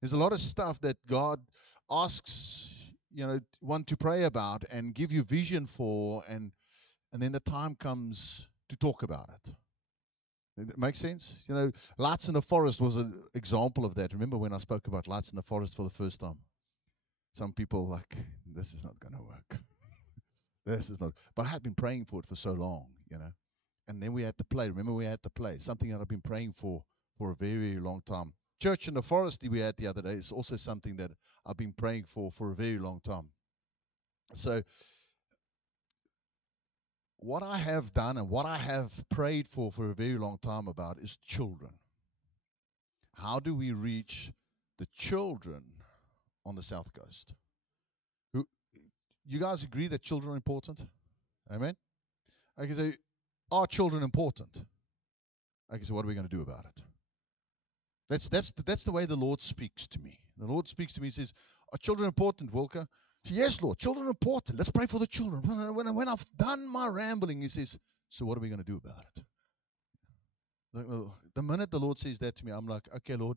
There's a lot of stuff that God asks, one to pray about and give you vision for, and then the time comes to talk about it. It makes sense? Lights in the Forest was an example of that. Remember when I spoke about Lights in the Forest for the first time? Some people like, this is not going to work. This is not. But I had been praying for it for so long. And then we had to play. Remember, we had to play something that I've been praying for a very long time. Church in the Forest we had the other day is also something that I've been praying for a very long time. So what I have done and what I have prayed for a very long time about is children. How do we reach the children on the South Coast? Who, you guys agree that children are important? Amen? Okay, so are children important? Okay, so what are we going to do about it? That's the way the Lord speaks to me. The Lord speaks to me and says, are children important, Wilker? So, yes, Lord, children are important. Let's pray for the children. When I've done my rambling, he says, so what are we going to do about it? The minute the Lord says that to me, I'm like, okay, Lord,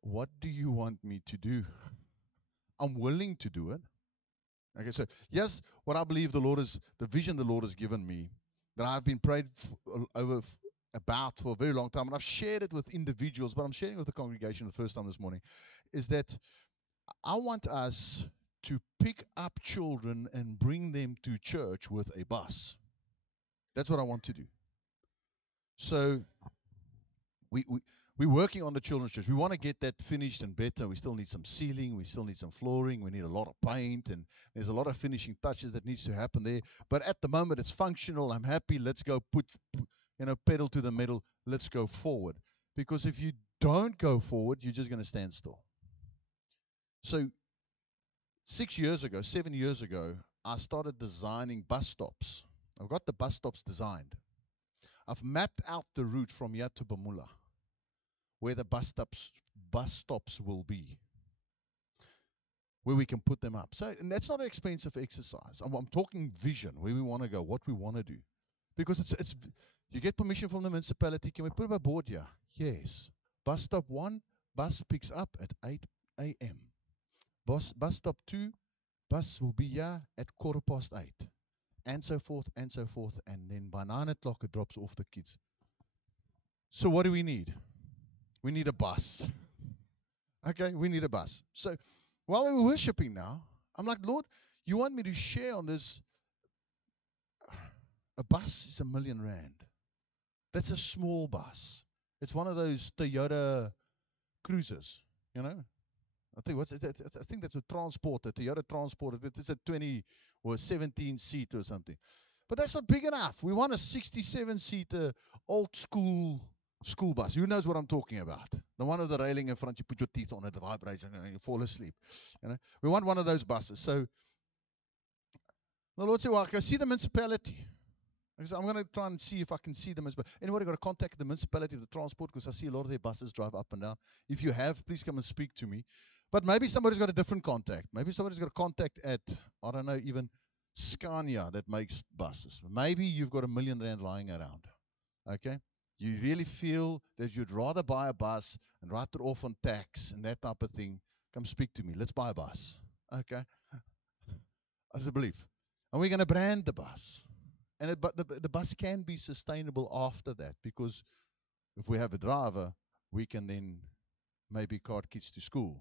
what do you want me to do? I'm willing to do it. Okay, so yes, what I believe the vision the Lord has given me, that I've been prayed about for a very long time, and I've shared it with individuals, but I'm sharing it with the congregation the first time this morning, is that I want us to pick up children and bring them to church with a bus. That's what I want to do. So we're working on the children's church. We want to get that finished and better. We still need some ceiling. We still need some flooring. We need a lot of paint, and there's a lot of finishing touches that needs to happen there. But at the moment, it's functional. I'm happy. Let's go put, pedal to the metal. Let's go forward. Because if you don't go forward, you're just going to stand still. So 7 years ago, I started designing bus stops. I've got the bus stops designed. I've mapped out the route from here to Bamula, where the bus stops will be, where we can put them up. So, and that's not an expensive exercise. I'm talking vision, where we want to go, what we want to do. Because it's you get permission from the municipality. Can we put up a board here? Yes. Bus stop 1, bus picks up at 8 a.m. Bus stop 2, bus will be here at 8:15, and so forth, and so forth. And then by 9 o'clock, it drops off the kids. So what do we need? We need a bus. Okay, we need a bus. So while we were worshiping now, I'm like, Lord, you want me to share on this? A bus is R1 million. That's a small bus. It's one of those Toyota Cruisers, I think that's a transporter, Toyota Transporter. It's a 20 or 17 seat or something. But that's not big enough. We want a 67-seater old school bus. Who knows what I'm talking about? The one with the railing in front, you put your teeth on it, the vibration, and you fall asleep. We want one of those buses. So the Lord said, well, I see the municipality. I'm going to try and see if I can see the municipality. Anybody got to contact the municipality of the transport, because I see a lot of their buses drive up and down. If you have, please come and speak to me. But maybe somebody's got a different contact. Maybe somebody's got a contact at, I don't know, even Scania that makes buses. Maybe you've got R1 million lying around. Okay? You really feel that you'd rather buy a bus and write it off on tax and that type of thing. Come speak to me. Let's buy a bus. Okay? As a belief. And we're going to brand the bus. But the bus can be sustainable after that, because if we have a driver, we can then maybe cart kids to school.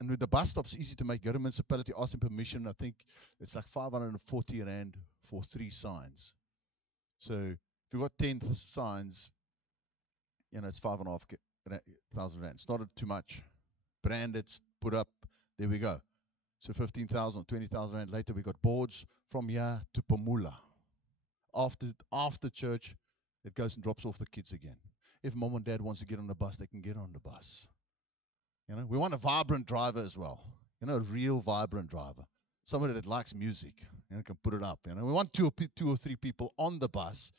And with the bus stops, easy to make. Go to municipality, ask them permission. I think it's like 540 rand for 3 signs. So if you've got 10 signs, it's 5,500 rand. It's not too much. Brand it, put up, there we go. So 15,000, 20,000 rand later, we got boards from here to Pamula. After church, it goes and drops off the kids again. If mom and dad wants to get on the bus, they can get on the bus. We want a vibrant driver as well. A real vibrant driver. Somebody that likes music, can put it up. We want two or three people on the bus.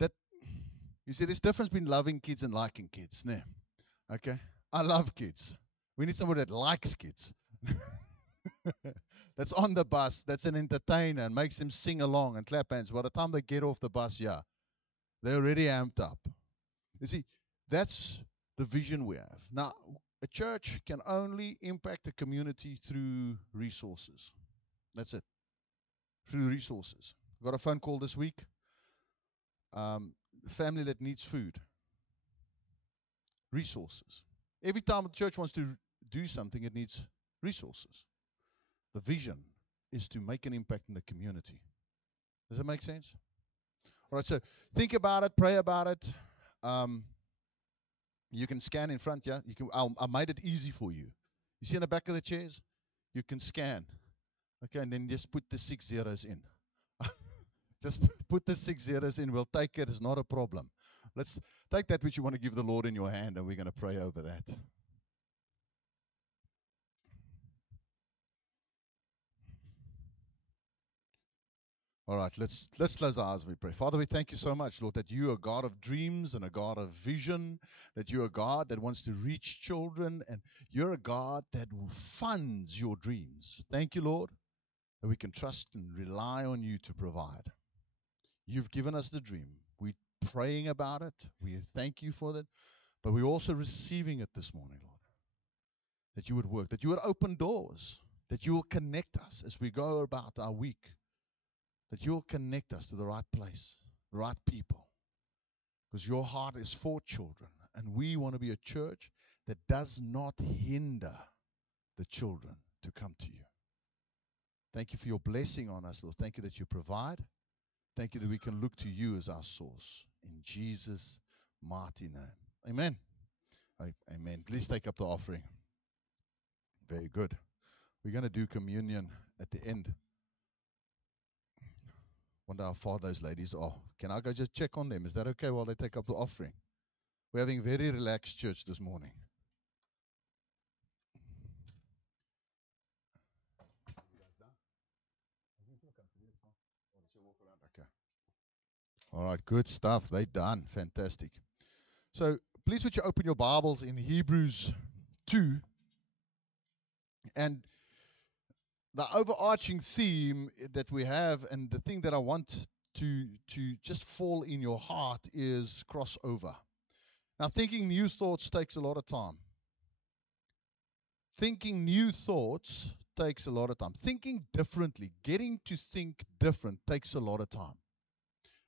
That, you see, there's difference between loving kids and liking kids. Né? Okay? I love kids. We need somebody that likes kids. That's on the bus, that's an entertainer, and makes them sing along and clap hands. By the time they get off the bus, they're already amped up. You see, That's the vision we have. Now, a church can only impact a community through resources. That's it. Through resources. Got a phone call this week. Family that needs food. Resources. Every time the church wants to do something, it needs resources. The vision is to make an impact in the community. Does that make sense? All right, so think about it, pray about it. You can scan in front, yeah? I made it easy for you. You see in the back of the chairs? You can scan. Okay, and then just put the 6 zeros in. Just put the 6 zeros in. We'll take it. It's not a problem. Let's take that which you want to give the Lord in your hand, and we're going to pray over that. All right, let's close our eyes and we pray. Father, we thank you so much, Lord, that you are a God of dreams and a God of vision, that you're a God that wants to reach children, and you're a God that funds your dreams. Thank you, Lord, that we can trust and rely on you to provide. You've given us the dream. We're praying about it. We thank you for that, but we're also receiving it this morning, Lord, that you would work, that you would open doors, that you will connect us as we go about our week, that you'll connect us to the right place, the right people, because your heart is for children, and we want to be a church that does not hinder the children to come to you. Thank you for your blessing on us, Lord. Thank you that you provide. Thank you that we can look to you as our source. In Jesus' mighty name. Amen. Amen. Please take up the offering. Very good. We're going to do communion at the end. Wonder how far those ladies are. Can I go just check on them? Is that okay while they take up the offering? We're having a very relaxed church this morning. Okay. All right, good stuff. They done. Fantastic. So please would you open your Bibles in Hebrews 2. And the overarching theme that we have, and the thing that I want to just fall in your heart, is crossover. Now, thinking new thoughts takes a lot of time. Thinking new thoughts takes a lot of time. Thinking differently, getting to think different, takes a lot of time.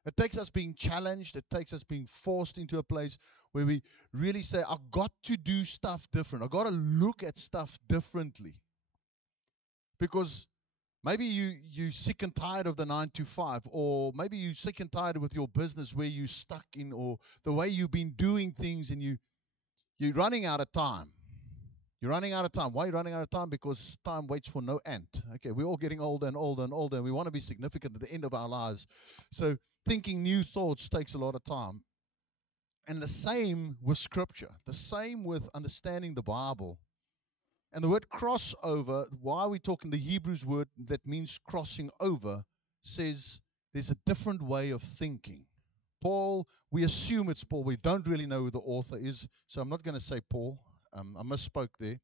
It takes us being challenged. It takes us being forced into a place where we really say, I've got to do stuff different. I've got to look at stuff differently. Because maybe you're sick and tired of the 9 to 5, or maybe you're sick and tired with your business where you're stuck in, or the way you've been doing things, and you're running out of time. You're running out of time. Why are you running out of time? Because time waits for no end. Okay, we're all getting older and older and older, and we want to be significant at the end of our lives. So thinking new thoughts takes a lot of time. And the same with Scripture. The same with understanding the Bible. And the word crossover, why are we talking the Hebrews word that means crossing over, says there's a different way of thinking. Paul, we assume it's Paul. We don't really know who the author is, so I'm not going to say Paul. I misspoke there.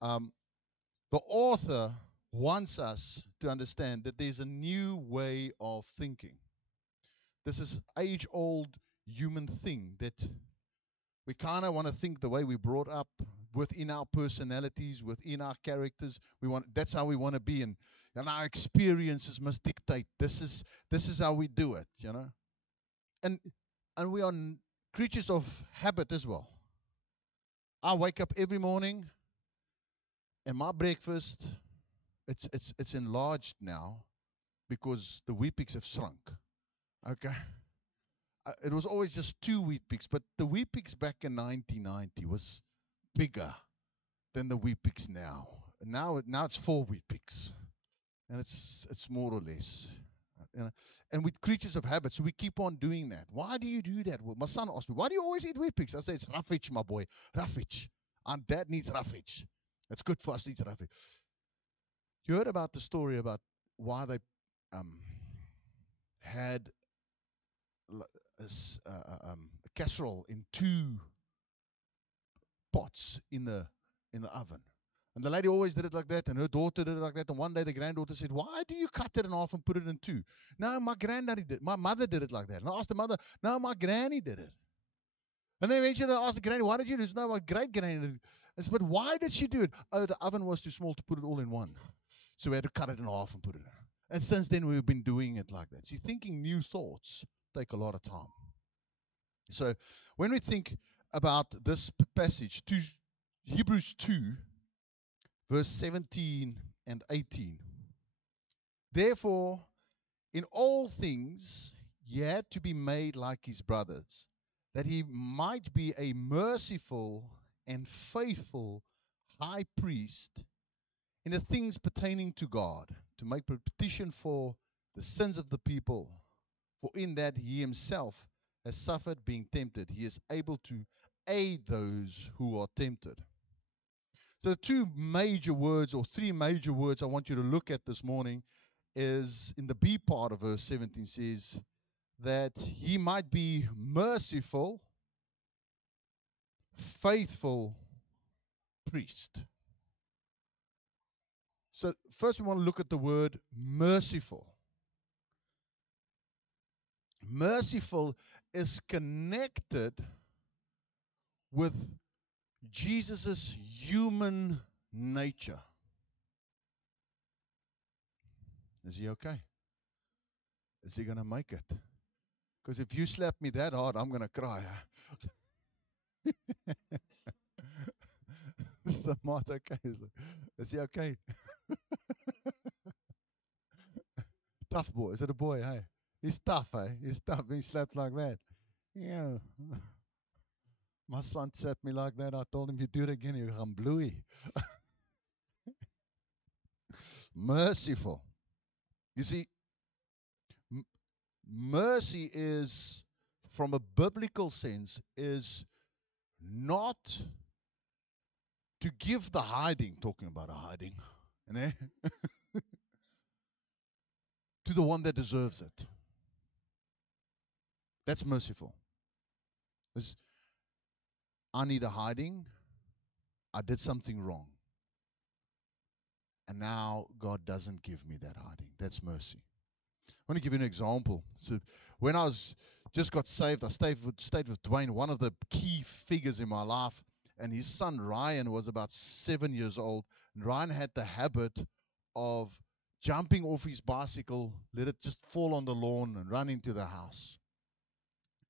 The author wants us to understand that there's a new way of thinking. This is age-old human thing that we kind of want to think the way we brought up, within our personalities, within our characters. That's how we want to be, and our experiences must dictate. This is how we do it, you know. And we are creatures of habit as well. I wake up every morning, and my breakfast, it's enlarged now because the Weet-Bix have shrunk. Okay. It was always just 2 Weet-Bix, but the Weet-Bix back in 1990 was bigger than the Weet-Bix now. Now it's 4 Weet-Bix, and it's more or less. You know, and we're creatures of habit, so we keep on doing that. Why do you do that? Well, my son asked me, why do you always eat Weet-Bix? I say, it's roughage, my boy. Roughage. And Dad needs roughage. It's good for us to eat roughage. You heard about the story about why they had a casserole in 2 pots in the oven. And the lady always did it like that, and her daughter did it like that. And one day the granddaughter said, why do you cut it in half and put it in 2? No, my mother did it like that. And I asked the mother, no, my granny did it. And then eventually they asked the granny, why did you do this? No, my great granny. I said, but why did she do it? Oh, the oven was too small to put it all in one. So we had to cut it in half and put it in. And since then, we've been doing it like that. See, thinking new thoughts take a lot of time. So when we think about this passage, Hebrews 2, verse 17 and 18. Therefore, in all things, he had to be made like his brothers, that he might be a merciful and faithful high priest in the things pertaining to God, to make petition for the sins of the people. For in that he himself has suffered being tempted, he is able to aid those who are tempted. So the two major words, or three major words I want you to look at this morning, is in the B part of verse 17 says that he might be merciful, faithful priest. So first we want to look at the word merciful. Merciful is connected with Jesus' human nature. Is he okay? Is he going to make it? Because if you slap me that hard, I'm going to cry. Is the Martha okay? Is he okay? Tough boy. Is it a boy? Hey, he's tough. Hey, he's tough. Being slapped like that. Yeah. My son slapped me like that. I told him, you do it again, you become bluey. Merciful. You see, mercy is, from a biblical sense, is not to give the hiding, talking about a hiding, to the one that deserves it. That's merciful. It's, I need a hiding. I did something wrong. And now God doesn't give me that hiding. That's mercy. I want to give you an example. So when I just got saved, I stayed with Dwayne, one of the key figures in my life, and his son Ryan was about 7 years old. And Ryan had the habit of jumping off his bicycle, let it just fall on the lawn, and run into the house.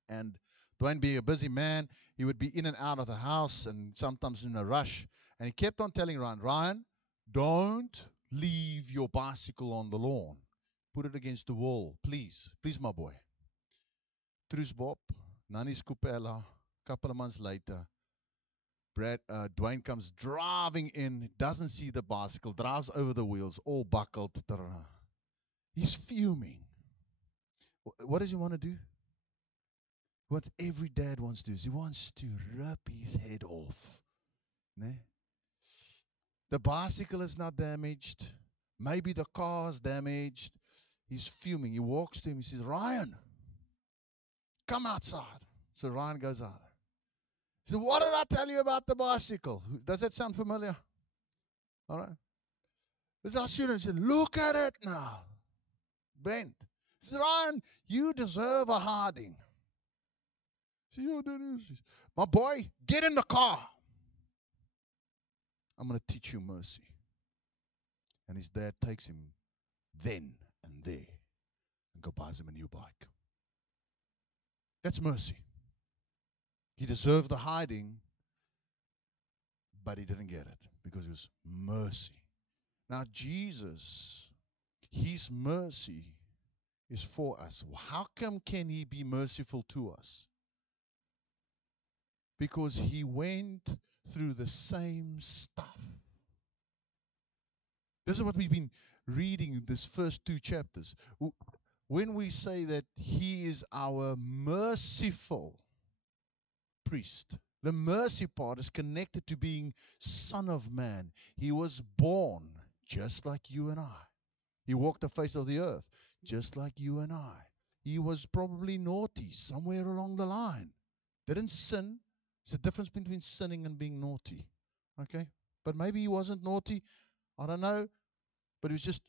And Dwayne, being a busy man, he would be in and out of the house and sometimes in a rush. And he kept on telling Ryan, don't leave your bicycle on the lawn. Put it against the wall, please. Please, my boy. Truus Bob, Nani Scupella, a couple of months later, Dwayne comes driving in, doesn't see the bicycle, drives over the wheels, all buckled. He's fuming. What does he want to do? What every dad wants to do is he wants to rip his head off. Ne? The bicycle is not damaged. Maybe the car's damaged. He's fuming. He walks to him. He says, Ryan, come outside. So Ryan goes out. He said, what did I tell you about the bicycle? Does that sound familiar? All right. This is our student. He said, look at it now. Bent. He said, Ryan, you deserve a hiding. See what that is? My boy, get in the car. I'm going to teach you mercy. And his dad takes him then and there and go buys him a new bike. That's mercy. He deserved the hiding, but he didn't get it because it was mercy. Now, Jesus, his mercy is for us. How come can he be merciful to us? Because he went through the same stuff. This is what we've been reading in these first two chapters. When we say that he is our merciful priest, the mercy part is connected to being Son of Man. He was born just like you and I. He walked the face of the earth just like you and I. He was probably naughty somewhere along the line. Didn't sin. There's a difference between sinning and being naughty. Okay? But maybe he wasn't naughty. I don't know. But he was just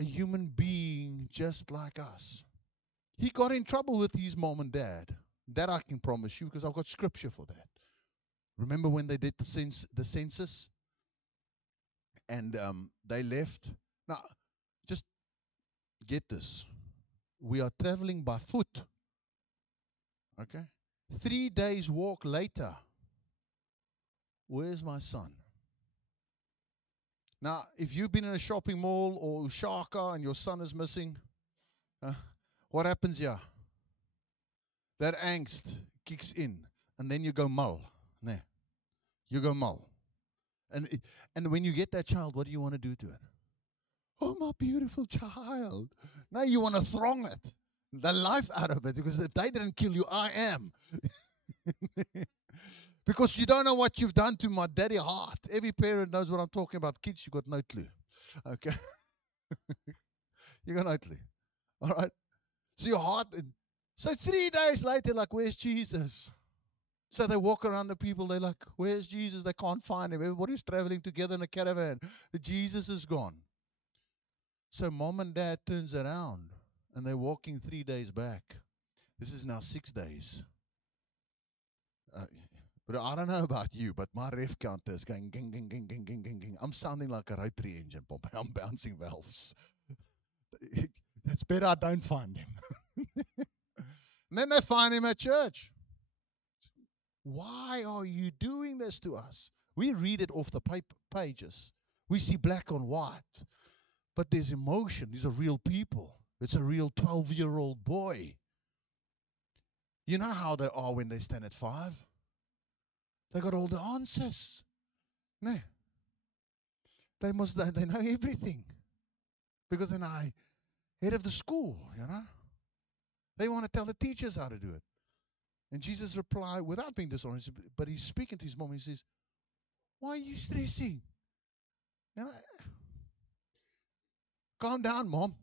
a human being just like us. He got in trouble with his mom and dad. That I can promise you because I've got scripture for that. Remember when they did the census and they left? Now, just get this. We are traveling by foot. Okay? 3 days walk later. Where's my son? Now, if you've been in a shopping mall or Ushaka and your son is missing, what happens here? That angst kicks in, and then you go mull. Nah, you go mull. And when you get that child, what do you want to do to it? Oh, my beautiful child. Now you want to throng it, the life out of it, because if they didn't kill you, I am. Because you don't know what you've done to my daddy heart. Every parent knows what I'm talking about. Kids, you got no clue. Okay? You got no clue. All right? So your heart. So 3 days later, like, where's Jesus? So they walk around the people. They're like, where's Jesus? They can't find him. Everybody's traveling together in a caravan. Jesus is gone. So mom and dad turns around, and they're walking 3 days back. This is now 6 days. But I don't know about you, but my ref counter is going ging, ging, ging, ging, ging, ging, ging. I'm sounding like a rotary engine pump. I'm bouncing valves. It's better I don't find him. And then they find him at church. Why are you doing this to us? We read it off the pages. We see black on white. But there's emotion. These are real people. It's a real 12-year-old boy. You know how they are when they stand at 5? They got all the answers. No. They know everything. Because they're now head of the school, you know. They want to tell the teachers how to do it. And Jesus replied, without being dishonest, but he's speaking to his mom. He says, why are you stressing? You know, calm down, Mom.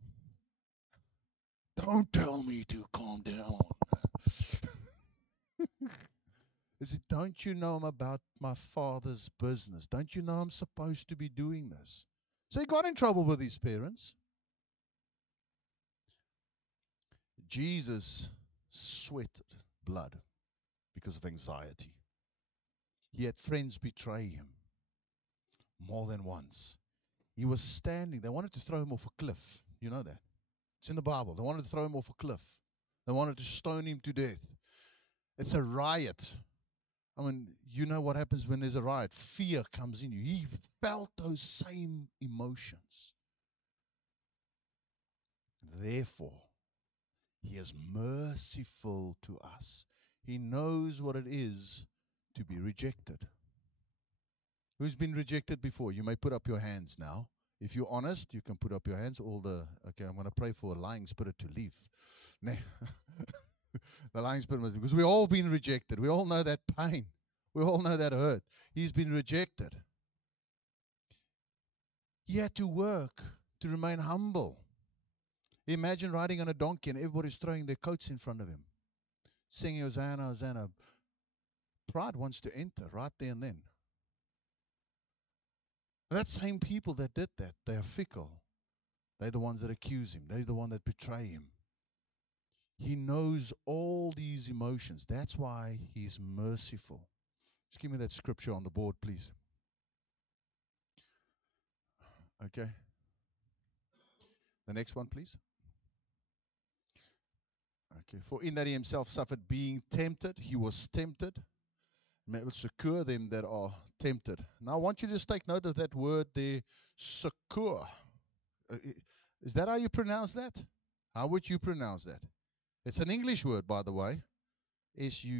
Don't tell me to calm down. He said, don't you know I'm about my Father's business? Don't you know I'm supposed to be doing this? So he got in trouble with his parents. Jesus sweated blood because of anxiety. He had friends betray him more than once. He was standing. They wanted to throw him off a cliff. You know that. It's in the Bible. They wanted to throw him off a cliff. They wanted to stone him to death. It's a riot. I mean, you know what happens when there's a riot. Fear comes in you. He felt those same emotions. Therefore, he is merciful to us. He knows what it is to be rejected. Who's been rejected before? You may put up your hands now. If you're honest, you can put up your hands. Okay, I'm going to pray for a lying spirit to leave. Nah. The lying spirit, because we've all been rejected. We all know that pain. We all know that hurt. He's been rejected. He had to work to remain humble. Imagine riding on a donkey and everybody's throwing their coats in front of him, singing Hosanna, Hosanna. Pride wants to enter right there and then. And that same people that did that, they are fickle. They're the ones that accuse him. They're the ones that betray him. He knows all these emotions. That's why he's merciful. Just give me that scripture on the board, please. Okay. The next one, please. Okay. For in that he himself suffered being tempted, he was tempted. May it succor them that are tempted. Now I want you to just take note of that word there, succor. Is that how you pronounce that? How would you pronounce that? It's an English word, by the way. Succor.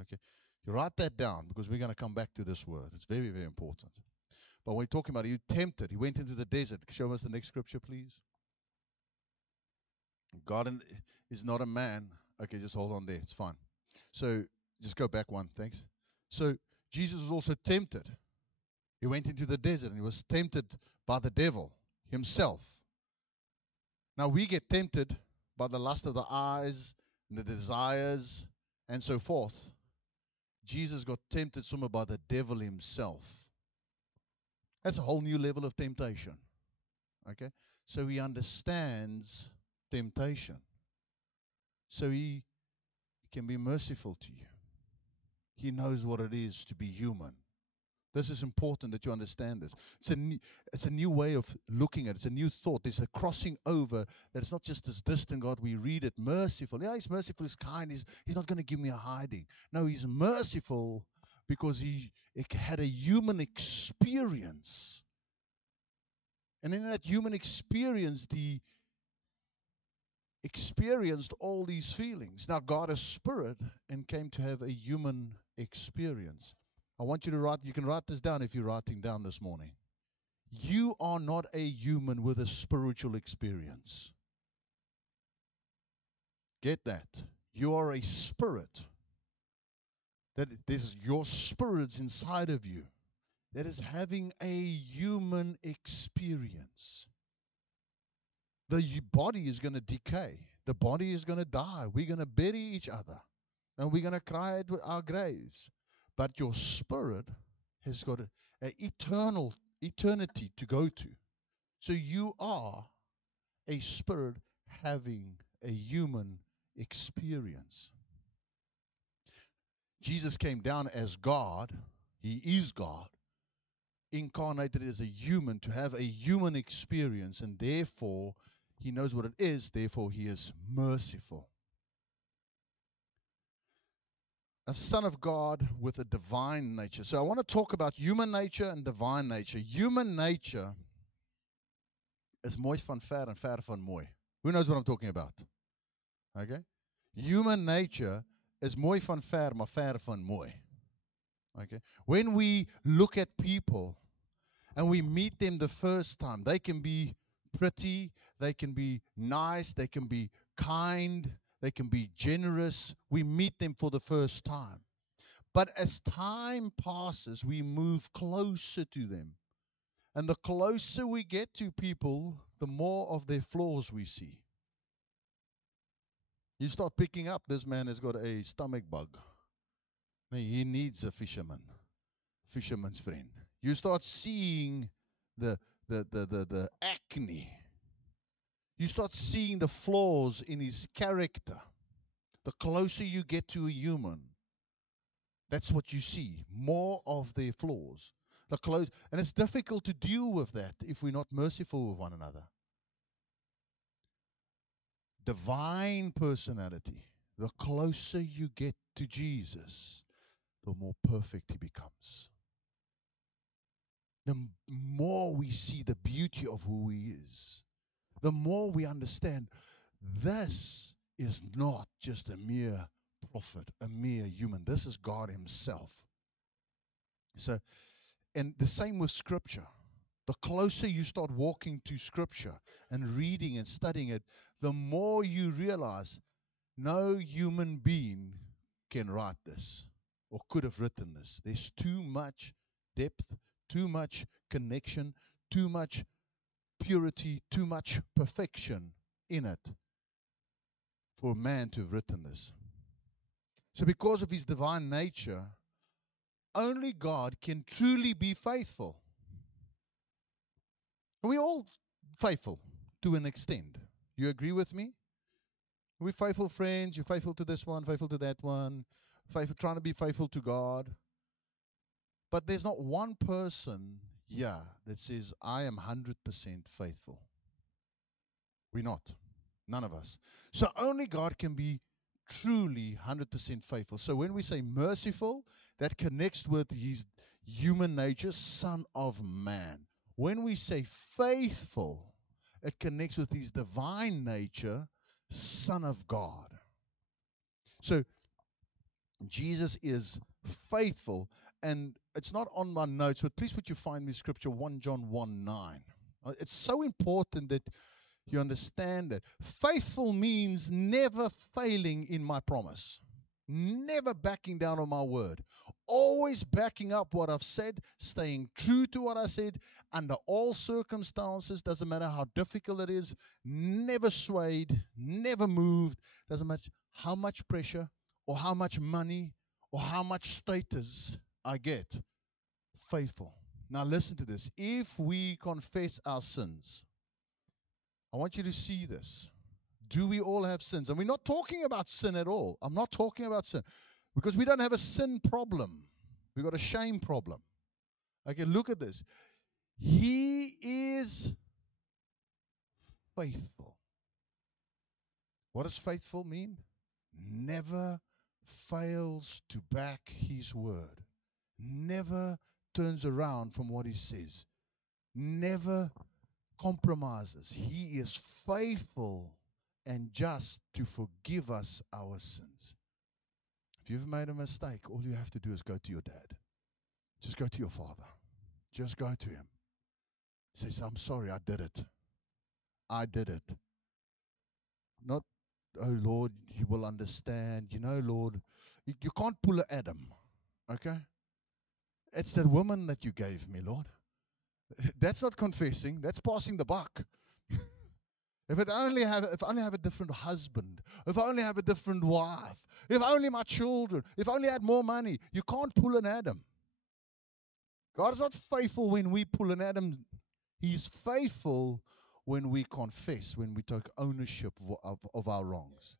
Okay. You write that down because we're going to come back to this word. It's very, very important. But when we're talking about it, he tempted. He went into the desert. Show us the next scripture, please. God is not a man. Okay, just hold on there. It's fine. So just go back one. Thanks. So Jesus was also tempted. He went into the desert and he was tempted by the devil himself. Now we get tempted by the lust of the eyes and the desires and so forth. Jesus got tempted somewhere by the devil himself. That's a whole new level of temptation. Okay? So he understands temptation. So he can be merciful to you. He knows what it is to be human. This is important that you understand this. It's a new way of looking at it. It's a new thought. There's a crossing over that it's not just this distant God. We read it merciful. Yeah, he's merciful, he's kind. He's not going to give me a hiding. No, he's merciful because he had a human experience. And in that human experience, he experienced all these feelings. Now, God is spirit and came to have a human experience. I want you to write, you can write this down if you're writing down this morning. You are not a human with a spiritual experience. Get that. You are a spirit. That there's your spirit's inside of you that is having a human experience. The body is going to decay. The body is going to die. We're going to bury each other. And we're going to cry at our graves. But your spirit has got an eternity to go to. So you are a spirit having a human experience. Jesus came down as God. He is God, incarnated as a human to have a human experience, and therefore he knows what it is, therefore he is merciful. A son of God with a divine nature. So I want to talk about human nature and divine nature. Human nature is mooi van ver en ver van mooi. Who knows what I'm talking about? Okay? Human nature is mooi van ver, maar ver van mooi. Okay? When we look at people and we meet them the first time, they can be pretty, they can be nice, they can be kind, they can be generous. We meet them for the first time. But as time passes, we move closer to them. And the closer we get to people, the more of their flaws we see. You start picking up, this man has got a stomach bug. He needs a fisherman's friend. You start seeing the acne. You start seeing the flaws in his character. The closer you get to a human, that's what you see. More of their flaws. And it's difficult to deal with that if we're not merciful with one another. Divine personality. The closer you get to Jesus, the more perfect he becomes. The more we see the beauty of who he is, the more we understand this is not just a mere prophet, a mere human. This is God himself. So, and the same with Scripture. The closer you start walking to Scripture and reading and studying it, the more you realize no human being can write this or could have written this. There's too much depth, too much connection, too much purity, too much perfection in it for man to have written this. So because of his divine nature, only God can truly be faithful. And we're all faithful to an extent. You agree with me? We're faithful friends. You're faithful to this one, faithful to that one, trying to be faithful to God. But there's not one person here that says, I am 100% faithful. We're not. None of us. So only God can be truly 100% faithful. So when we say merciful, that connects with his human nature, Son of Man. When we say faithful, it connects with his divine nature, Son of God. So Jesus is faithful, and it's not on my notes, but please would you find me scripture 1 John 1:9. It's so important that you understand that. Faithful means never failing in my promise, never backing down on my word, always backing up what I've said, staying true to what I said under all circumstances. Doesn't matter how difficult it is, never swayed, never moved. Doesn't matter how much pressure or how much money or how much status I get. Faithful. Now listen to this. If we confess our sins, I want you to see this. Do we all have sins? And we're not talking about sin at all. I'm not talking about sin because we don't have a sin problem. We've got a shame problem. Okay, look at this. He is faithful. What does faithful mean? Never fails to back his word. Never turns around from what he says. Never compromises. He is faithful and just to forgive us our sins. If you've made a mistake, all you have to do is go to your dad. Just go to your father. Just go to him. Say, I'm sorry, I did it. I did it. Not, oh Lord, you will understand. You know, Lord, you can't pull an Adam. Okay? It's that woman that you gave me, Lord. That's not confessing. That's passing the buck. If I only have a different husband, if I only have a different wife, if only my children, if I only had more money, you can't pull an Adam. God is not faithful when we pull an Adam. He's faithful when we confess, when we take ownership of our wrongs,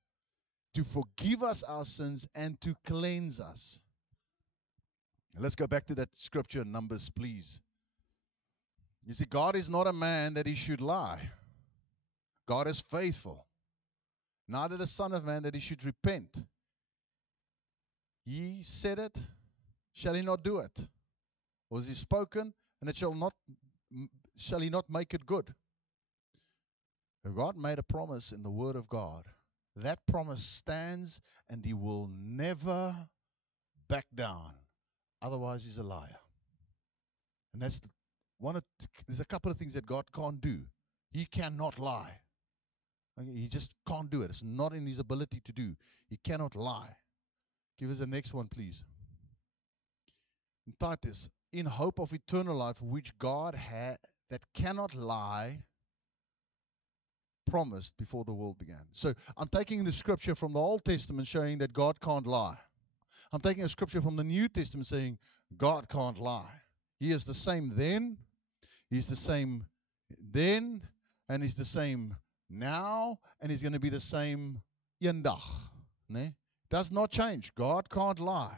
to forgive us our sins and to cleanse us. Let's go back to that scripture in Numbers, please. You see, God is not a man that he should lie. God is faithful. Neither the Son of Man that he should repent. He said it, shall he not do it? Or has he spoken, and it shall he not make it good? If God made a promise in the Word of God, that promise stands, and he will never back down. Otherwise, he's a liar. And there's a couple of things that God can't do. He cannot lie. Okay, he just can't do it. It's not in his ability to do. He cannot lie. Give us the next one, please. In Titus, in hope of eternal life, which God had, that cannot lie, promised before the world began. So I'm taking the scripture from the Old Testament showing that God can't lie. I'm taking a scripture from the New Testament saying God can't lie. He is the same then, he's the same then, and he's the same now, and he's going to be the same eendag. Ne? Does not change. God can't lie.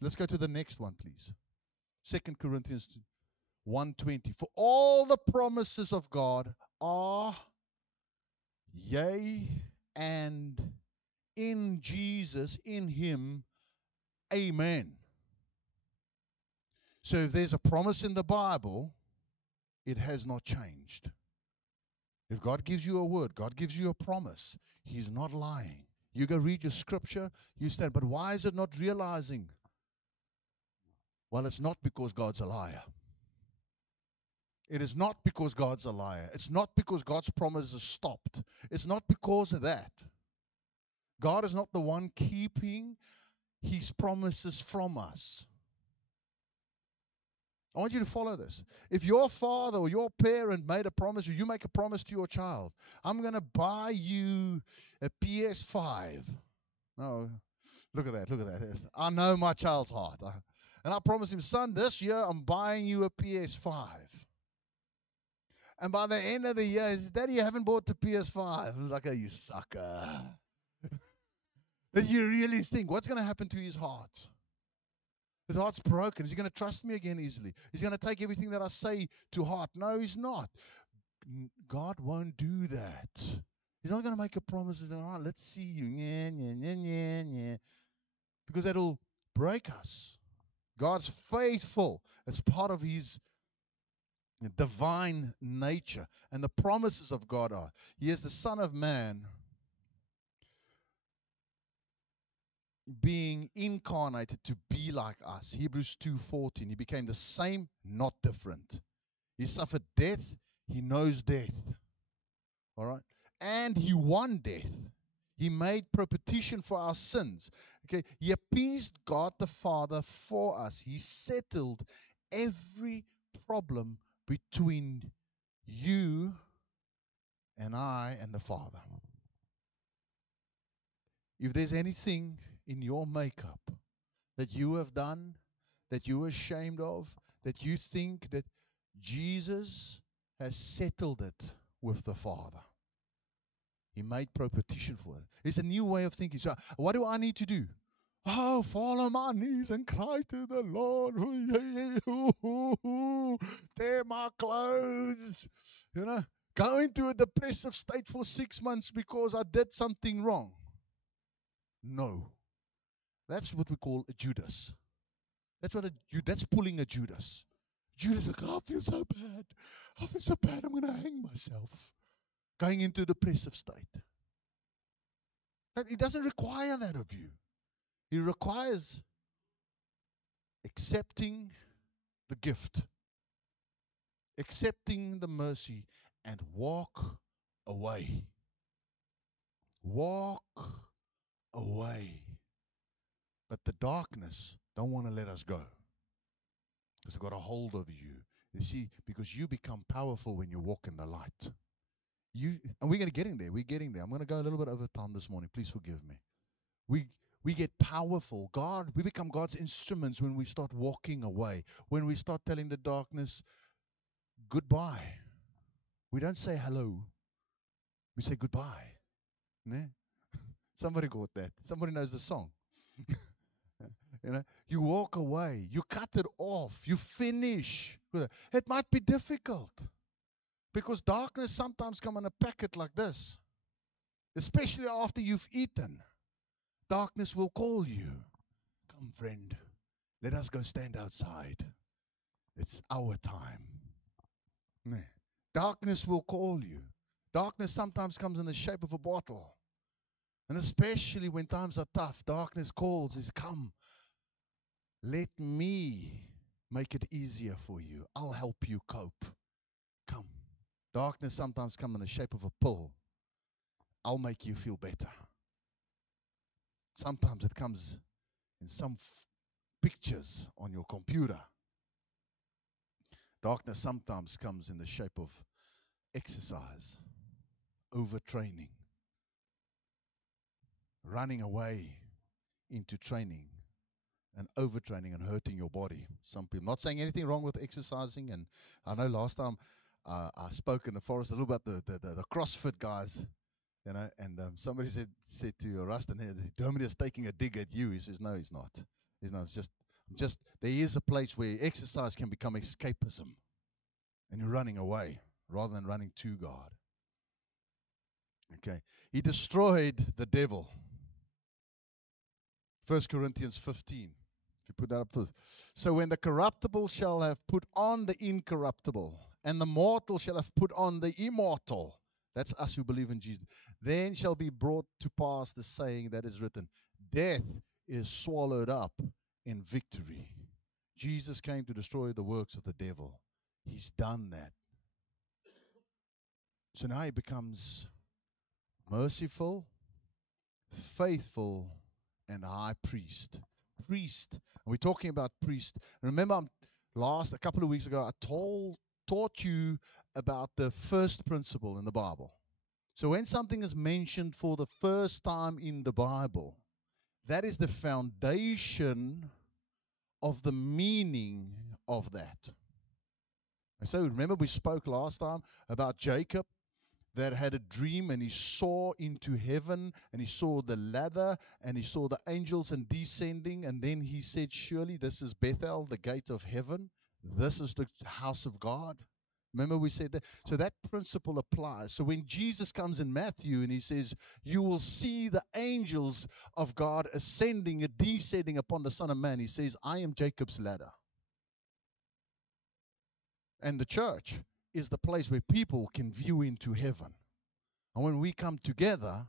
Let's go to the next one, please. 2 Corinthians 1:20. For all the promises of God are yea, and in Jesus, in him, amen. So if there's a promise in the Bible, it has not changed. If God gives you a word, God gives you a promise, he's not lying. You go read your scripture, you stand, but why is it not realizing? Well, it's not because God's a liar. It is not because God's a liar. It's not because God's promise is stopped. It's not because of that. God is not the one keeping his promises from us. I want you to follow this. If your father or your parent made a promise, or you make a promise to your child, I'm going to buy you a PS5. No, look at that. I know my child's heart. And I promise him, son, this year I'm buying you a PS5. And by the end of the year, he says, Daddy, you haven't bought the PS5. I'm like, oh, you sucker. That you really think, what's going to happen to his heart? His heart's broken. Is he going to trust me again easily? He's going to take everything that I say to heart. No, he's not. God won't do that. He's not going to make a promise and say, all right, let's see you. Because that'll break us. God's faithful. It's part of his divine nature. And the promises of God are, he is the Son of Man being incarnated to be like us. Hebrews 2:14. He became the same, not different. He suffered death. He knows death. All right? And he won death. He made propitiation for our sins. Okay? He appeased God the Father for us. He settled every problem between you and I and the Father. If there's anything in your makeup that you have done, that you're ashamed of, that you think that Jesus has settled it with the Father. He made propitiation for it. It's a new way of thinking. So what do I need to do? Oh, fall on my knees and cry to the Lord. Tear my clothes. Go into a depressive state for 6 months because I did something wrong. No. That's what we call a Judas. That's pulling a Judas. Judas is like, I feel so bad. I feel so bad. I'm going to hang myself. Going into a depressive state. He doesn't require that of you. He requires accepting the gift, accepting the mercy, and walk away. Walk away. But the darkness don't want to let us go. Because they've got a hold of you. You see, because you become powerful when you walk in the light. And we're going to get in there. We're getting there. I'm going to go a little bit over time this morning. Please forgive me. We get powerful. We become God's instruments when we start walking away. When we start telling the darkness, goodbye. We don't say hello. We say goodbye. Ne? Somebody got that. Somebody knows the song. You walk away. You cut it off. You finish. It might be difficult. Because darkness sometimes come in a packet like this. Especially after you've eaten. Darkness will call you. Come, friend. Let us go stand outside. It's our time. Darkness will call you. Darkness sometimes comes in the shape of a bottle. And especially when times are tough, darkness calls, says, come. Let me make it easier for you. I'll help you cope. Come. Darkness sometimes comes in the shape of a pill. I'll make you feel better. Sometimes it comes in some pictures on your computer. Darkness sometimes comes in the shape of exercise, overtraining, running away into training and overtraining and hurting your body. Some people, not saying anything wrong with exercising, and I know last time I spoke in the forest a little about the CrossFit guys, and somebody said to Rustin, Dermot is taking a dig at you. He says, no, he's not. He's not. It's just there is a place where exercise can become escapism, and you're running away rather than running to God. Okay. He destroyed the devil. 1 Corinthians 15. If you put that up first. So when the corruptible shall have put on the incorruptible, and the mortal shall have put on the immortal, that's us who believe in Jesus, then shall be brought to pass the saying that is written, death is swallowed up in victory. Jesus came to destroy the works of the devil. He's done that. So now he becomes merciful, faithful, and high priest. Priest. And we're talking about priest. Remember, a couple of weeks ago, I taught you about the first principle in the Bible. So when something is mentioned for the first time in the Bible, that is the foundation of the meaning of that. And so remember we spoke last time about Jacob that had a dream, and he saw into heaven, and he saw the ladder, and he saw the angels and descending, and then he said, surely this is Bethel, the gate of heaven. This is the house of God. Remember we said that? So that principle applies. So when Jesus comes in Matthew and he says, you will see the angels of God ascending and descending upon the Son of Man, he says, I am Jacob's ladder. And the church is the place where people can view into heaven. And when we come together,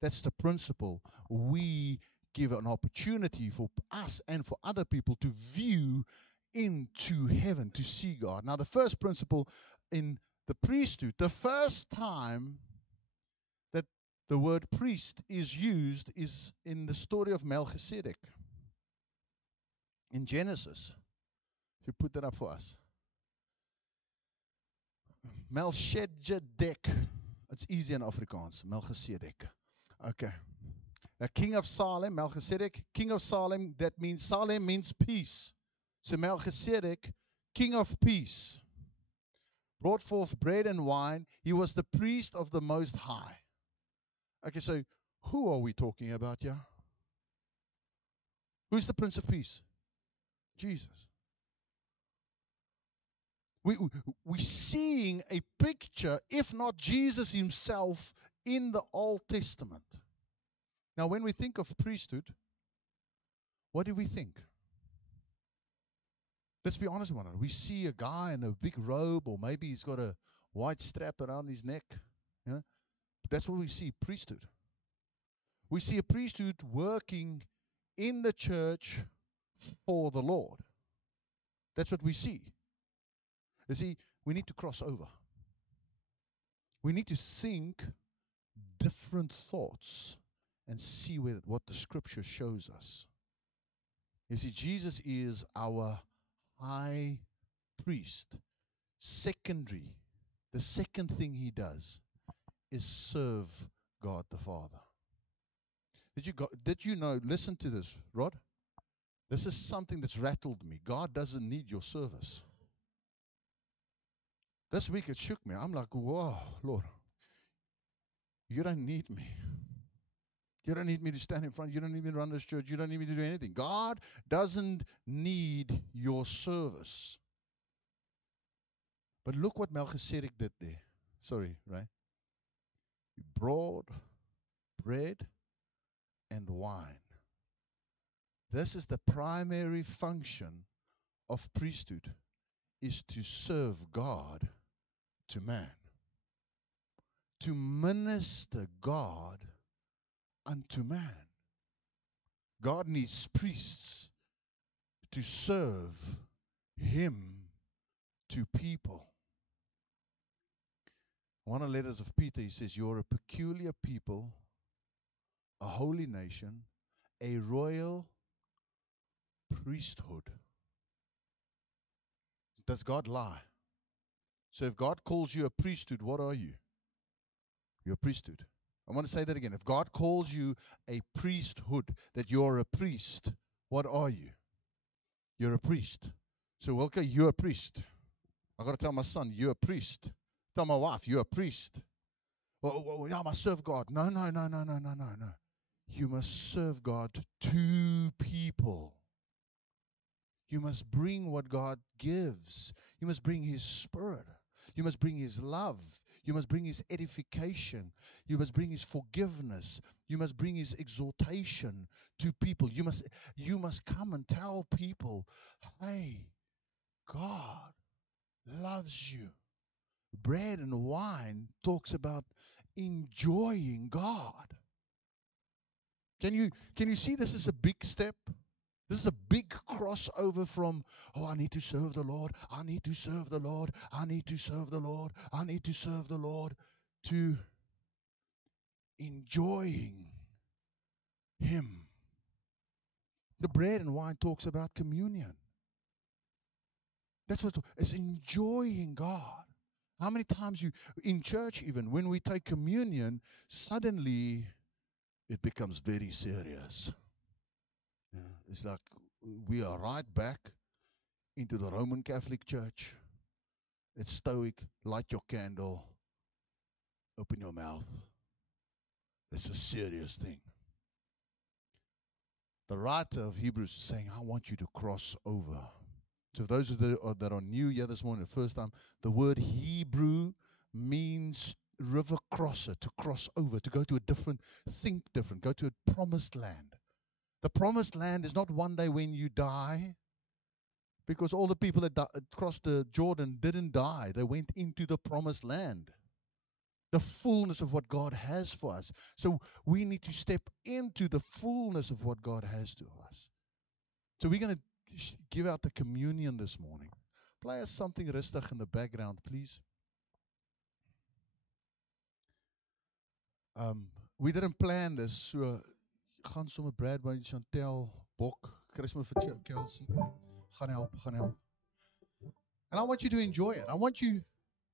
that's the principle. We give an opportunity for us and for other people to view into heaven, to see God. Now, the first principle in the priesthood, the first time that the word priest is used is in the story of Melchizedek in Genesis. If you put that up for us. Melchizedek. It's easy in Afrikaans. Melchizedek. Okay. The king of Salem, Melchizedek, king of Salem, Salem means peace. So Melchizedek, king of peace, brought forth bread and wine. He was the priest of the Most High. Okay, so who are we talking about here? Who's the Prince of Peace? Jesus. We're seeing a picture, if not Jesus himself, in the Old Testament. Now, when we think of priesthood, what do we think? Let's be honest with one another. We see a guy in a big robe, or maybe he's got a white strap around his neck. You know? That's what we see, priesthood. We see a priesthood working in the church for the Lord. That's what we see. You see, we need to cross over. We need to think different thoughts and see what the scripture shows us. You see, Jesus is our high priest. Secondary, the second thing he does is serve God the Father. Did you know, listen to this, Rod? This is something that's rattled me. God doesn't need your service. This week it shook me. I'm like, whoa, Lord, you don't need me. You don't need me to stand in front. You don't need me to run this church. You don't need me to do anything. God doesn't need your service. But look what Melchizedek did there. Sorry, right? He brought bread and wine. This is the primary function of priesthood, is to serve God to man. To minister God unto man. God needs priests to serve him to people. One of the letters of Peter, he says, you're a peculiar people, a holy nation, a royal priesthood. Does God lie? So if God calls you a priesthood, what are you? You're a priesthood. I want to say that again. If God calls you a priesthood, that you're a priest, what are you? You're a priest. So, Wilke, you're a priest. I got to tell my son, you're a priest. Tell my wife, you're a priest. Well, yeah, I must serve God. No. You must serve God to people. You must bring what God gives. You must bring His Spirit. You must bring His love. You must bring His edification. You must bring His forgiveness. You must bring His exhortation to people. You must come and tell people, hey, God loves you. Bread and wine talks about enjoying God. Can you see this is a big step? This is a big crossover from, I need to serve the Lord, I need to serve the Lord, I need to serve the Lord, I need to serve the Lord, to enjoying Him. The bread and wine talks about communion. That's what it's enjoying God. How many times in church, even when we take communion, suddenly it becomes very serious. Yeah, it's like we are right back into the Roman Catholic Church. It's stoic. Light your candle. Open your mouth. It's a serious thing. The writer of Hebrews is saying, I want you to cross over. So for those that are new here this morning, the first time, the word Hebrew means river crosser, to cross over, to go to a different, think different, go to a promised land. The promised land is not one day when you die, because all the people that crossed the Jordan didn't die. They went into the promised land. The fullness of what God has for us. So we need to step into the fullness of what God has to us. So we're going to give out the communion this morning. Play us something rustig in the background, please. We didn't plan this, so gaan sommer Brad by Chantel, Bok, Christmas vir Kelsey. Gaan help. And I want you to enjoy it. I want you,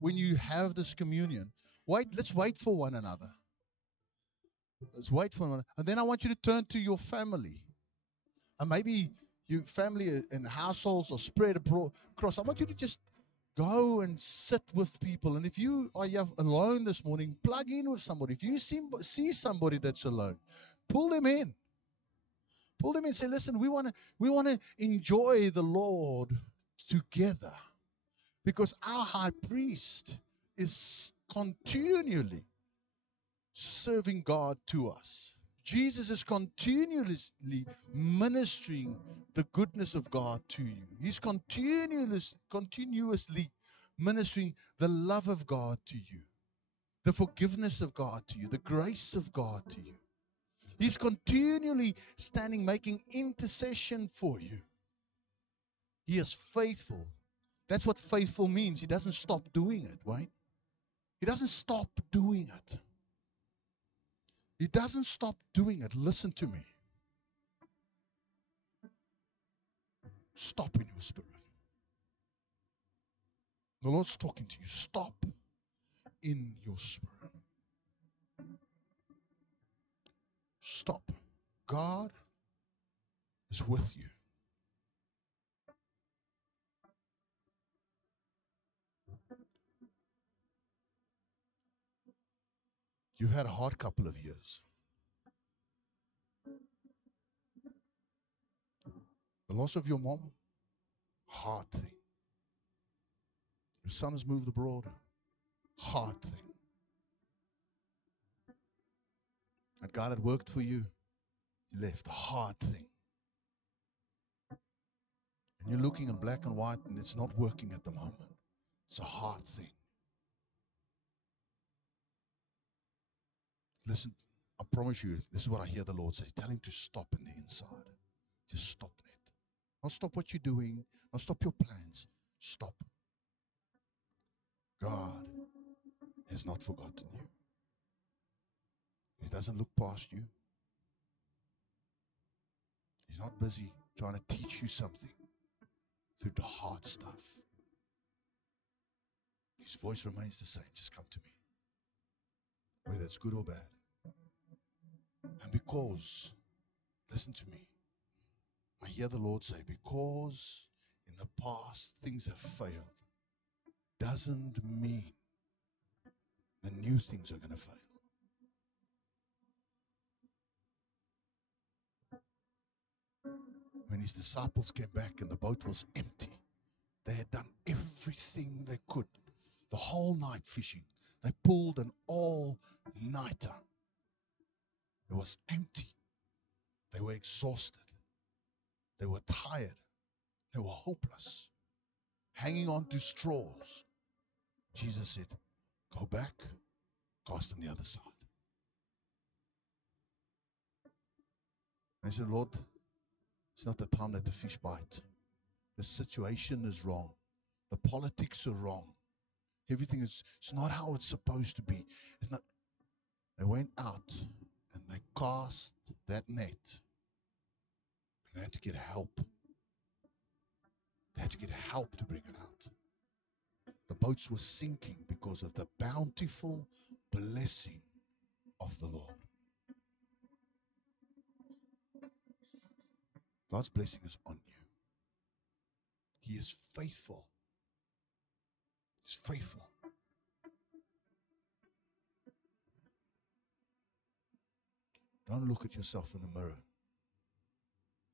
when you have this communion, let's wait for one another. Let's wait for one another. And then I want you to turn to your family. And maybe your family and households are spread across. I want you to just Go and sit with people. And if you are alone this morning, plug in with somebody. If you see somebody that's alone, pull them in. Pull them in and say, listen, we want to enjoy the Lord together. Because our high priest is continually serving God to us. Jesus is continuously ministering the goodness of God to you. He's continuously ministering the love of God to you, the forgiveness of God to you, the grace of God to you. He's continually standing, making intercession for you. He is faithful. That's what faithful means. He doesn't stop doing it, right? He doesn't stop doing it. He doesn't stop doing it. Listen to me. Stop in your spirit. The Lord's talking to you. Stop in your spirit. Stop. God is with you. You've had a hard couple of years. The loss of your mom, hard thing. Your son has moved abroad, hard thing. That God had worked for you, he left, hard thing. And you're looking in black and white and it's not working at the moment. It's a hard thing. Listen, I promise you, this is what I hear the Lord say. Tell him to stop in the inside. Just stop it. Not stop what you're doing. Not stop your plans. Stop. God has not forgotten you. He doesn't look past you. He's not busy trying to teach you something through the hard stuff. His voice remains the same. Just come to me. Whether it's good or bad. And because, listen to me, I hear the Lord say, because in the past things have failed, doesn't mean the new things are going to fail. When his disciples came back and the boat was empty, they had done everything they could. The whole night fishing. They pulled an all-nighter. It was empty. They were exhausted. They were tired. They were hopeless. Hanging on to straws. Jesus said, go back, cast on the other side. And I said, Lord, it's not the time that the fish bite. The situation is wrong. The politics are wrong. Everything is, it's not how it's supposed to be. It's not. They went out and they cast that net. They had to get help. They had to get help to bring it out. The boats were sinking because of the bountiful blessing of the Lord. God's blessing is on you. He is faithful. He's faithful. Don't look at yourself in the mirror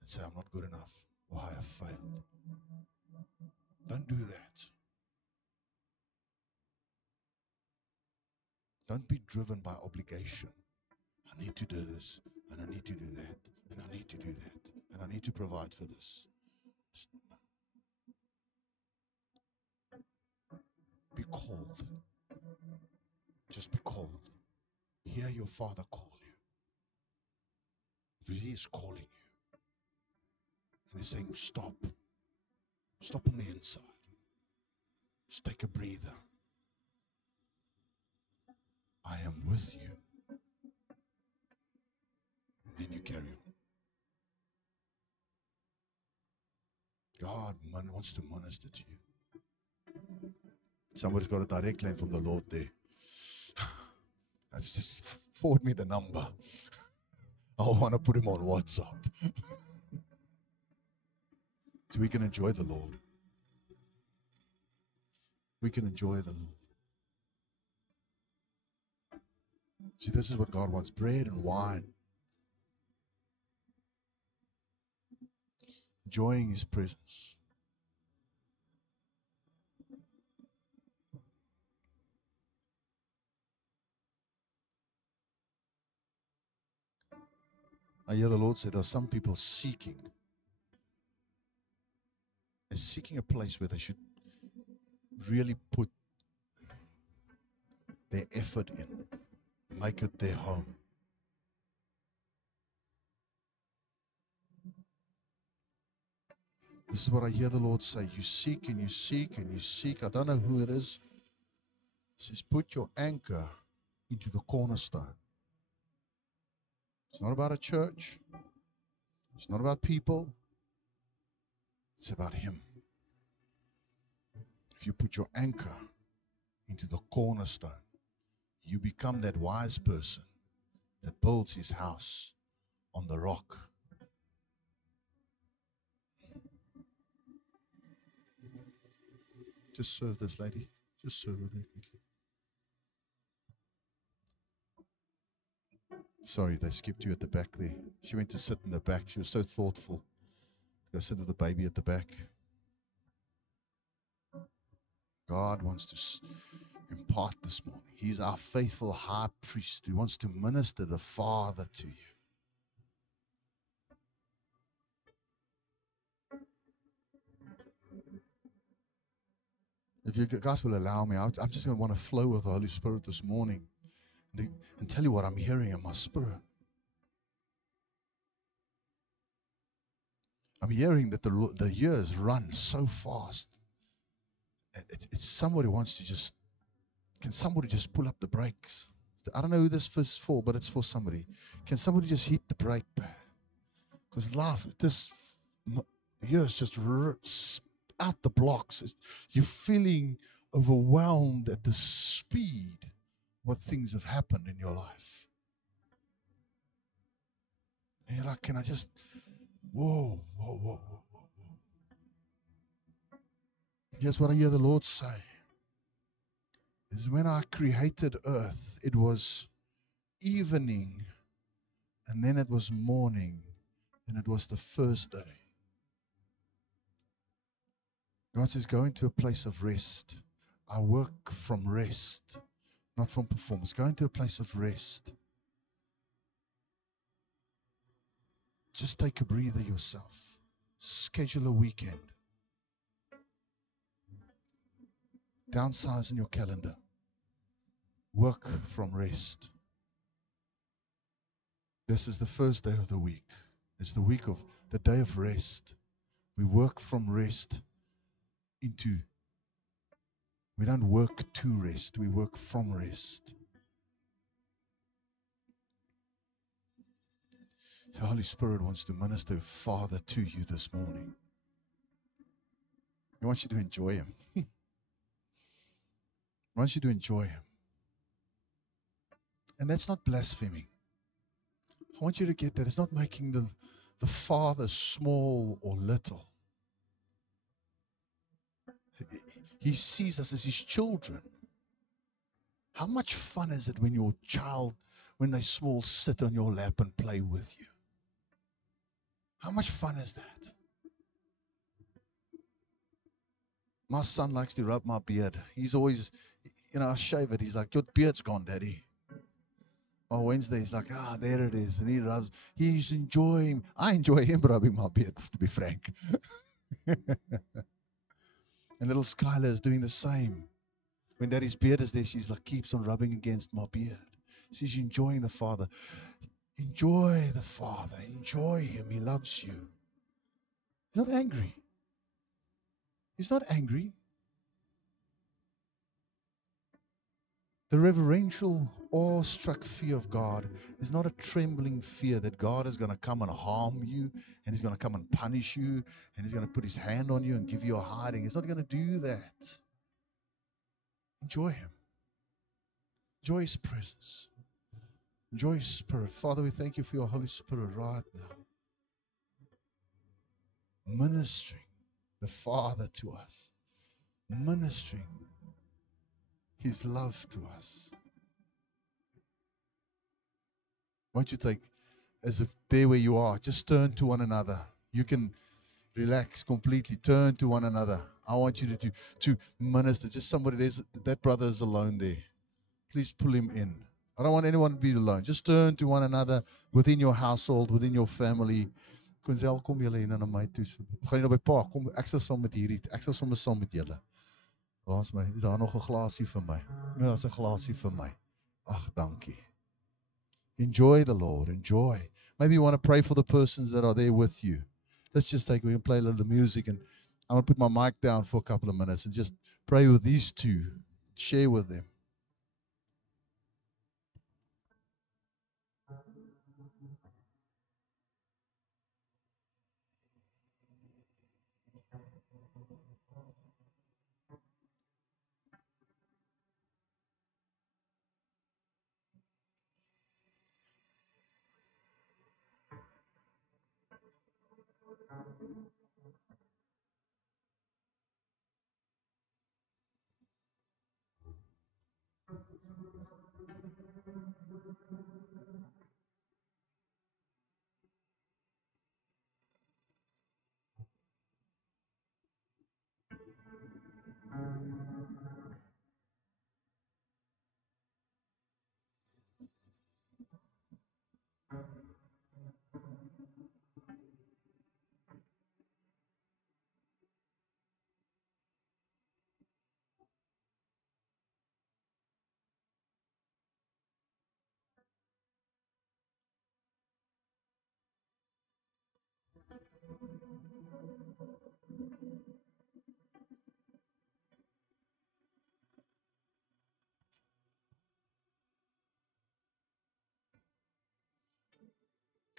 and say, I'm not good enough, or I have failed. Don't do that. Don't be driven by obligation. I need to do this, and I need to do that, and I need to do that, and I need to provide for this. Be called. Just be called. Hear your Father call you. Because He is calling you. And He's saying, stop. Stop on the inside. Just take a breather. I am with you. And then you carry on. God wants to minister to you. Somebody's got a direct line from the Lord there. That's just forward me the number. I want to put him on WhatsApp. So we can enjoy the Lord. we can enjoy the Lord. See, this is what God wants, bread and wine. Enjoying His presence. I hear the Lord say there are some people seeking. They're seeking a place where they should really put their effort in, make it their home. This is what I hear the Lord say. You seek and you seek and you seek. I don't know who it is. He says, put your anchor into the cornerstone. It's not about a church. It's not about people. It's about Him. If you put your anchor into the cornerstone, you become that wise person that builds his house on the rock. Just serve this lady. Just serve her there quickly. Sorry, they skipped you at the back there. She went to sit in the back. She was so thoughtful. Go sit with the baby at the back. God wants to impart this morning. He's our faithful high priest who wants to minister the Father to you. If you guys will allow me, I'm just going to want to flow with the Holy Spirit this morning and tell you what I'm hearing in my spirit. I'm hearing that the years run so fast. It's somebody wants to just, can somebody just pull up the brakes? I don't know who this is for, but it's for somebody. Can somebody just hit the brake pad? Because life, this year's just out the blocks. You're feeling overwhelmed at the speed what things have happened in your life. And you're like, can I just, whoa, whoa, whoa, whoa, whoa. Here's what I hear the Lord say. Is when I created earth, it was evening, and then it was morning, and it was the first day. God says, go into a place of rest. I work from rest, not from performance. Go into a place of rest. Just take a breather yourself. Schedule a weekend. Downsize in your calendar. Work from rest. This is the first day of the week. It's the week of the day of rest. We work from rest into, we don't work to rest, we work from rest. The Holy Spirit wants to minister Father to you this morning. He wants you to enjoy Him. He wants you to enjoy Him. And that's not blaspheming. I want you to get that. It's not making the Father small or little. He sees us as His children. How much fun is it when your child, when they're small, sit on your lap and play with you? How much fun is that? My son likes to rub my beard. He's always, I shave it. He's like, your beard's gone, Daddy. On Wednesday, he's like, there it is. And he rubs. He's enjoying. I enjoy him rubbing my beard, to be frank. And little Skylar is doing the same. When Daddy's beard is there, she's like, keeps on rubbing against my beard. She's enjoying the Father. Enjoy the Father. Enjoy Him. He loves you. He's not angry. He's not angry. The reverential, awestruck fear of God is not a trembling fear that God is going to come and harm you, and He's going to come and punish you, and He's going to put His hand on you and give you a hiding. He's not going to do that. Enjoy Him. Enjoy His presence. Enjoy His Spirit. Father, we thank You for Your Holy Spirit right now. Ministering the Father to us. Ministering His love to us. Won't you take, as if there where you are, just turn to one another. You can relax completely. Turn to one another. I want you to minister. Just somebody, that brother is alone there. Please pull him in. I don't want anyone to be alone. Just turn to one another within your household, within your family. Konzel, kom julle hier na my toe. Gaan jy nou by pa? Kom, ek sal saam met hierdie. Ek sal sommer saam met julle. Waar's my? Is daar nog 'n glasie vir my? Ja, daar's 'n glasie vir my. Ag, dankie. Enjoy the Lord. Enjoy. Maybe you want to pray for the persons that are there with you. Let's just we can play a little music, and I'm going to put my mic down for a couple of minutes and just pray with these two. Share with them.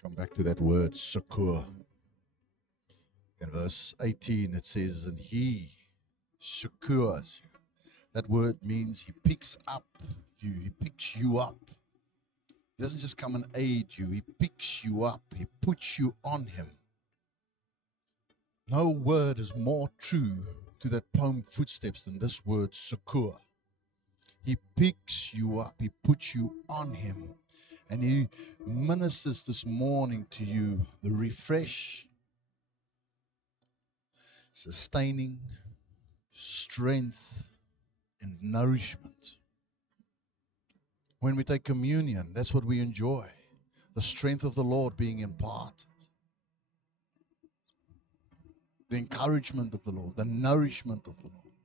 Come back to that word, succor. In verse 18, it says, and he succors you. That word means he picks up you. He picks you up. He doesn't just come and aid you. He picks you up. He puts you on him. No word is more true to that poem footsteps than this word, succor. He picks you up. He puts you on him. And he ministers this morning to you the refresh, sustaining, strength, and nourishment. When we take communion, that's what we enjoy. The strength of the Lord being imparted. The encouragement of the Lord, the nourishment of the Lord.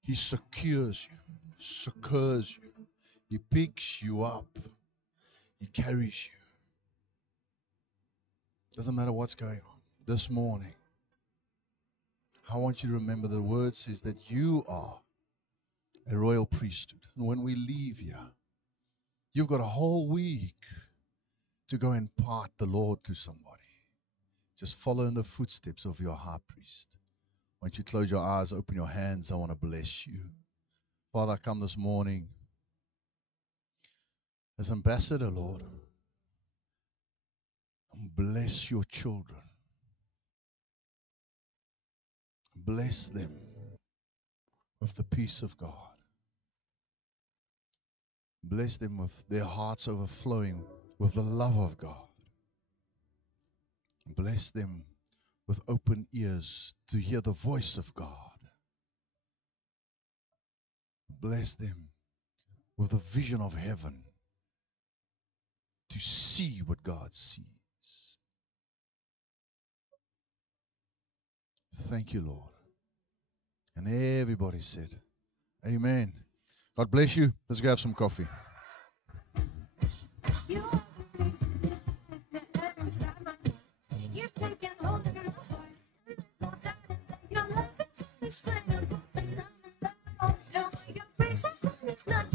He secures you, succors you. He picks you up. He carries you. Doesn't matter what's going on. This morning, I want you to remember the word says that you are a royal priesthood. And when we leave here, you've got a whole week to go and impart the Lord to somebody. Just follow in the footsteps of your high priest. Why don't you close your eyes, open your hands. I want to bless you. Father, I come this morning as ambassador, Lord, and bless your children. Bless them with the peace of God. Bless them with their hearts overflowing with the love of God. Bless them with open ears to hear the voice of God. Bless them with a vision of heaven to see what God sees. Thank you, Lord. And everybody said, amen. God bless you. Let's go have some coffee. You're taking hold of your heart. Your love is unexplainable. And I'm in love. Your grace is not